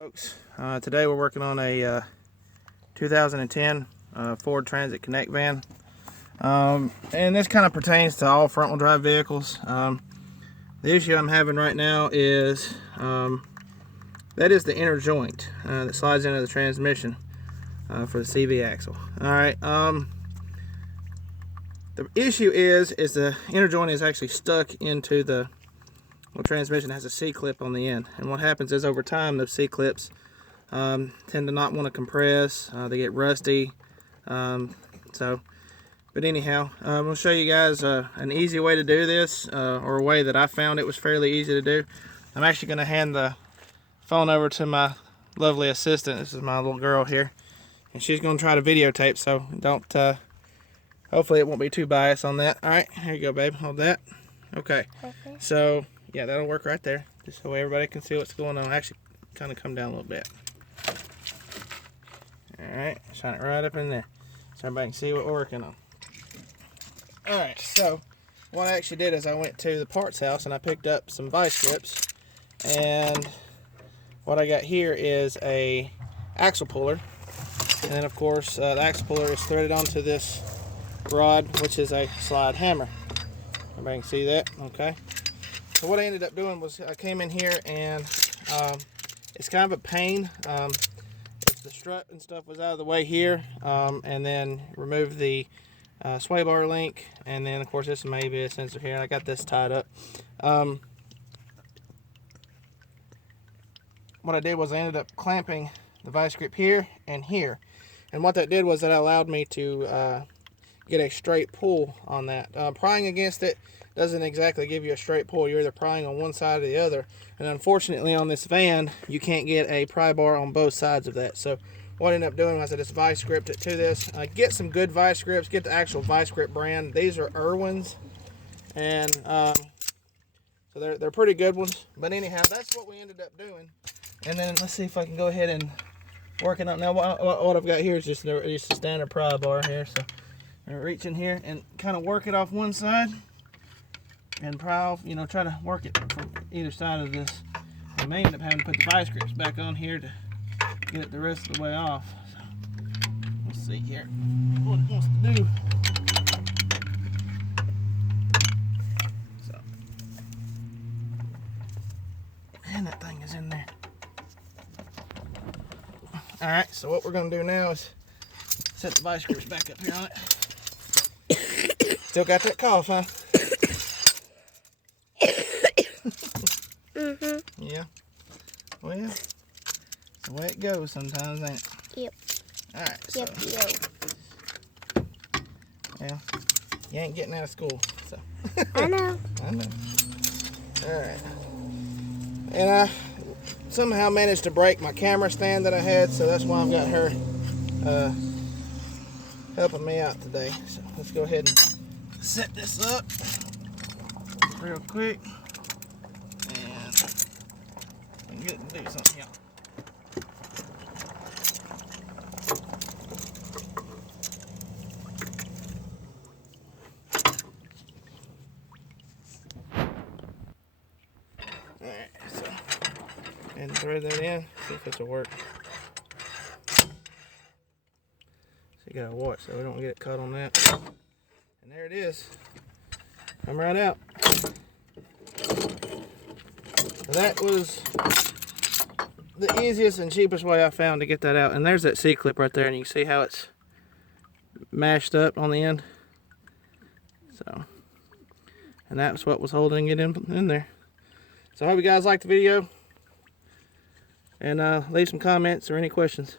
Folks, today we're working on a 2010 Ford Transit Connect van, and this kind of pertains to all front-wheel drive vehicles. The issue I'm having right now is that is the inner joint that slides into the transmission for the CV axle. All right. The issue is the inner joint is actually stuck into the transmission. Has a C-clip on the end, and what happens is over time those C-clips tend to not want to compress. They get rusty. But anyhow, I'm going to show you guys an easy way to do this, or a way that I found it was fairly easy to do. I'm actually going to hand the phone over to my lovely assistant. This is my little girl here, and she's going to try to videotape, so don't hopefully it won't be too biased on that. All right, here you go, babe. Hold that. Okay. So yeah, that'll work right there, just so everybody can see what's going on. Actually, kind of come down a little bit. Alright, shine it right up in there so everybody can see what we're working on. Alright, so what I actually did is I went to the parts house and I picked up some vice grips, and what I got here is a axle puller, and then of course the axle puller is threaded onto this rod, which is a slide hammer. Everybody can see that? Okay. So what I ended up doing was I came in here, and it's kind of a pain. If the strut and stuff was out of the way here, and then remove the sway bar link, and then of course this may be a sensor here. I got this tied up. What I did was I ended up clamping the vice grip here and here, and what that did was that allowed me to get a straight pull on that. Prying against it doesn't exactly give you a straight pull. You're either prying on one side or the other, and unfortunately on this van you can't get a pry bar on both sides of that. So what I ended up doing was I just vice gripped it to this. Get some good vice grips, get the actual vice grip brand. These are Irwins, and so they're pretty good ones. But anyhow, that's what we ended up doing. And then let's see if I can go ahead and work it out. Now what I've got here is just a standard pry bar here. So I'm gonna reach in here and kind of work it off one side and pry off, try to work it from either side of this. I may end up having to put the vice grips back on here to get it the rest of the way off. So let's see here what it wants to do. So, and that thing is in there. Alright, so what we're going to do now is set the vice grips back up here on it. Still got that cough, huh? Yeah. Well, it's the way it goes sometimes, ain't it? Yep. Alright, so. Yep. Well, you ain't getting out of school, so. I know. I know. Alright. And I somehow managed to break my camera stand that I had, so that's why I've got her helping me out today. So let's go ahead and set this up real quick. And get it to do something here. Alright, so and thread that in, see if it'll work. So you gotta watch so we don't get it caught on that. And there it is. Come right out. So that was the easiest and cheapest way I found to get that out. And there's that C-clip right there, and you can see how it's mashed up on the end. So, and that's what was holding it in there. So I hope you guys liked the video, and leave some comments or any questions.